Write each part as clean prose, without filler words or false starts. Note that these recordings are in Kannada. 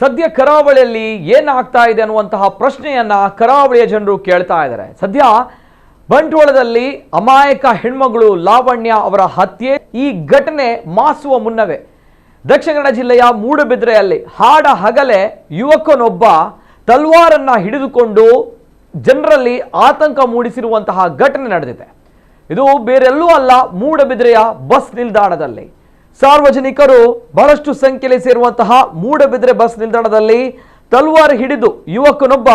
ಸದ್ಯ ಕರಾವಳಿಯಲ್ಲಿ ಏನಾಗ್ತಾ ಇದೆ ಅನ್ನುವಂತಹ ಪ್ರಶ್ನೆಯನ್ನ ಕರಾವಳಿಯ ಜನರು ಕೇಳ್ತಾ ಇದ್ದಾರೆ. ಸದ್ಯ ಬಂಟ್ವಾಳದಲ್ಲಿ ಅಮಾಯಕ ಹೆಣ್ಮಗಳು ಲಾವಣ್ಯ ಅವರ ಹತ್ಯೆ. ಈ ಘಟನೆ ಮಾಸುವ ಮುನ್ನವೇ ದಕ್ಷಿಣ ಕನ್ನಡ ಜಿಲ್ಲೆಯ ಮೂಡಬಿದ್ರೆಯಲ್ಲಿ ಹಾಡ ಹಗಲೇ ಯುವಕನೊಬ್ಬ ತಲ್ವಾರನ್ನ ಹಿಡಿದುಕೊಂಡು ಜನರಲ್ಲಿ ಆತಂಕ ಮೂಡಿಸಿರುವಂತಹ ಘಟನೆ ನಡೆದಿದೆ. ಇದು ಬೇರೆಲ್ಲೂ ಅಲ್ಲ, ಮೂಡಬಿದ್ರೆಯ ಬಸ್ ನಿಲ್ದಾಣದಲ್ಲಿ ಸಾರ್ವಜನಿಕರು ಬಹಳಷ್ಟು ಸಂಖ್ಯೆಯಲ್ಲಿ ಸೇರುವಂತಹ ಮೂಡಬಿದ್ರೆ ಬಸ್ ನಿಲ್ದಾಣದಲ್ಲಿ ತಲ್ವಾರ್ ಹಿಡಿದು ಯುವಕನೊಬ್ಬ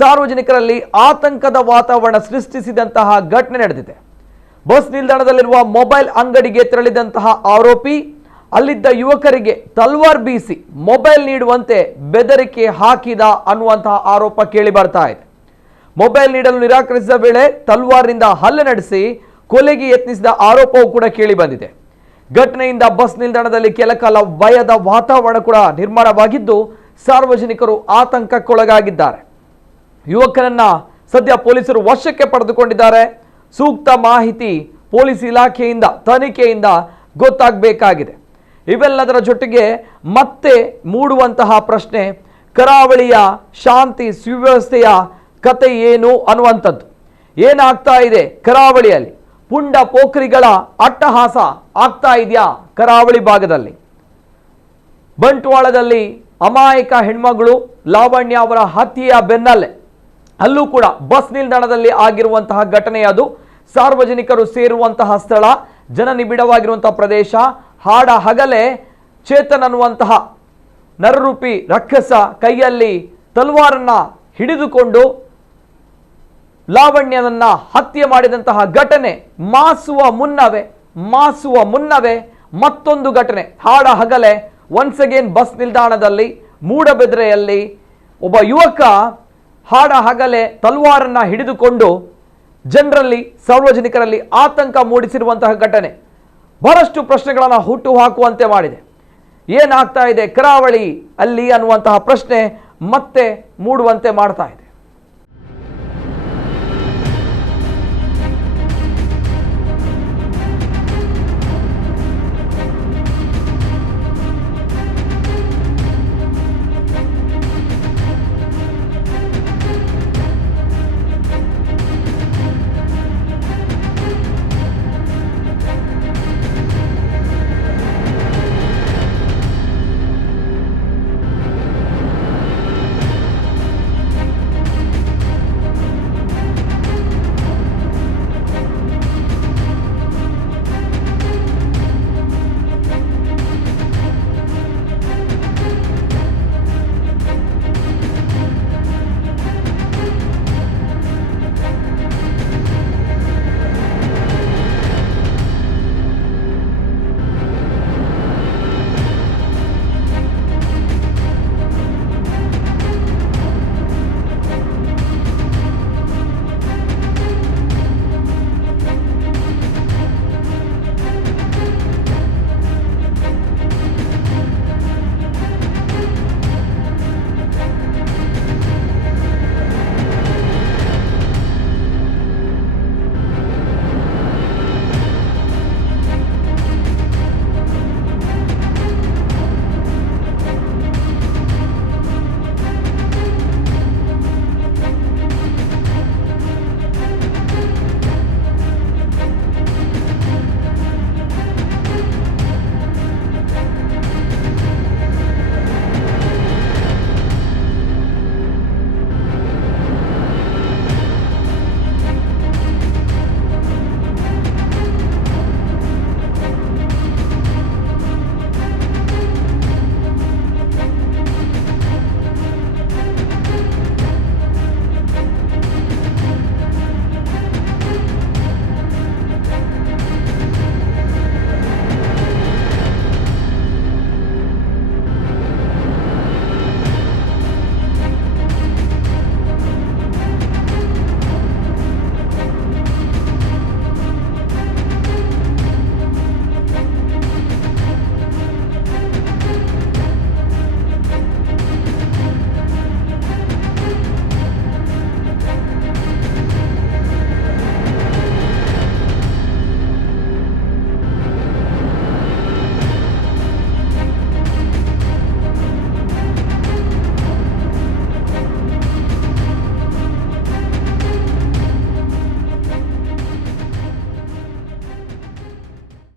ಸಾರ್ವಜನಿಕರಲ್ಲಿ ಆತಂಕದ ವಾತಾವರಣ ಸೃಷ್ಟಿಸಿದಂತಹ ಘಟನೆ ನಡೆದಿದೆ. ಬಸ್ ನಿಲ್ದಾಣದಲ್ಲಿರುವ ಮೊಬೈಲ್ ಅಂಗಡಿಗೆ ತೆರಳಿದಂತಹ ಆರೋಪಿ ಅಲ್ಲಿದ್ದ ಯುವಕರಿಗೆ ತಲ್ವಾರ್ ಬೀಸಿ ಮೊಬೈಲ್ ನೀಡುವಂತೆ ಬೆದರಿಕೆ ಹಾಕಿದ ಅನ್ನುವಂತಹ ಆರೋಪ ಕೇಳಿ ಬರ್ತಾ ಇದೆ. ಮೊಬೈಲ್ ನೀಡಲು ನಿರಾಕರಿಸಿದ ವೇಳೆ ತಲ್ವಾರ್ನಿಂದ ಹಲ್ಲೆ ನಡೆಸಿ ಕೊಲೆಗೆ ಯತ್ನಿಸಿದ ಆರೋಪವೂ ಕೂಡ ಕೇಳಿ ಬಂದಿದೆ. ಘಟನೆಯಿಂದ ಬಸ್ ನಿಲ್ದಾಣದಲ್ಲಿ ಕೆಲಕಾಲ ಭಯದ ವಾತಾವರಣ ಕೂಡ ನಿರ್ಮಾಣವಾಗಿದ್ದು ಸಾರ್ವಜನಿಕರು ಆತಂಕಕ್ಕೊಳಗಾಗಿದ್ದಾರೆ. ಯುವಕನನ್ನ ಸದ್ಯ ಪೊಲೀಸರು ವಶಕ್ಕೆ ಪಡೆದುಕೊಂಡಿದ್ದಾರೆ. ಸೂಕ್ತ ಮಾಹಿತಿ ಪೊಲೀಸ್ ಇಲಾಖೆಯಿಂದ ತನಿಖೆಯಿಂದ ಗೊತ್ತಾಗಬೇಕಾಗಿದೆ. ಇವೆಲ್ಲದರ ಜೊತೆಗೆ ಮತ್ತೆ ಮೂಡುವಂತಹ ಪ್ರಶ್ನೆ, ಕರಾವಳಿಯ ಶಾಂತಿ ಸುವ್ಯವಸ್ಥೆಯ ಕತೆ ಏನು ಅನ್ನುವಂಥದ್ದು. ಏನಾಗ್ತಾ ಇದೆ ಕರಾವಳಿಯಲ್ಲಿ? ಪುಂಡ ಪೋಖ್ರಿಗಳ ಅಟ್ಟಹಾಸ ಆಗ್ತಾ ಇದೆಯಾ ಕರಾವಳಿ ಭಾಗದಲ್ಲಿ? ಬಂಟ್ವಾಳದಲ್ಲಿ ಅಮಾಯಕ ಹೆಣ್ಮಗಳು ಲಾವಣ್ಯ ಅವರ ಹತ್ಯೆಯ ಬೆನ್ನಲ್ಲೇ ಅಲ್ಲೂ ಕೂಡ ಬಸ್ ನಿಲ್ದಾಣದಲ್ಲಿ ಆಗಿರುವಂತಹ ಘಟನೆ. ಅದು ಸಾರ್ವಜನಿಕರು ಸೇರುವಂತಹ ಸ್ಥಳ, ಜನನಿಬಿಡವಾಗಿರುವಂತಹ ಪ್ರದೇಶ. ಹಾಡ ಹಗಲೇ ಚೇತನ್ ಅನ್ನುವಂತಹ ನರರೂಪಿ ರಕ್ಕಸ ಕೈಯಲ್ಲಿ ತಲ್ವಾರನ್ನ ಹಿಡಿದುಕೊಂಡು ಲಾವಣ್ಯನನ್ನ ಹತ್ಯೆ ಮಾಡಿದಂತಹ ಘಟನೆ ಮಾಸುವ ಮುನ್ನವೇ ಮತ್ತೊಂದು ಘಟನೆ. ಹಾಡ ಹಗಲೇ ಒನ್ಸ್ ಅಗೇನ್ ಬಸ್ ನಿಲ್ದಾಣದಲ್ಲಿ ಮೂಡಬಿದ್ರೆಯಲ್ಲಿ ಒಬ್ಬ ಯುವಕ ಹಾಡ ಹಗಲೇ ತಲ್ವಾರನ್ನ ಹಿಡಿದುಕೊಂಡು ಜನರಲ್ಲಿ ಸಾರ್ವಜನಿಕರಲ್ಲಿ ಆತಂಕ ಮೂಡಿಸಿರುವಂತಹ ಘಟನೆ ಬಹಳಷ್ಟು ಪ್ರಶ್ನೆಗಳನ್ನು ಹುಟ್ಟು ಹಾಕುವಂತೆ ಮಾಡಿದೆ. ಏನಾಗ್ತಾ ಇದೆ ಕರಾವಳಿ ಅಲ್ಲಿ ಅನ್ನುವಂತಹ ಪ್ರಶ್ನೆ ಮತ್ತೆ ಮೂಡುವಂತೆ ಮಾಡ್ತಾ ಇದೆ.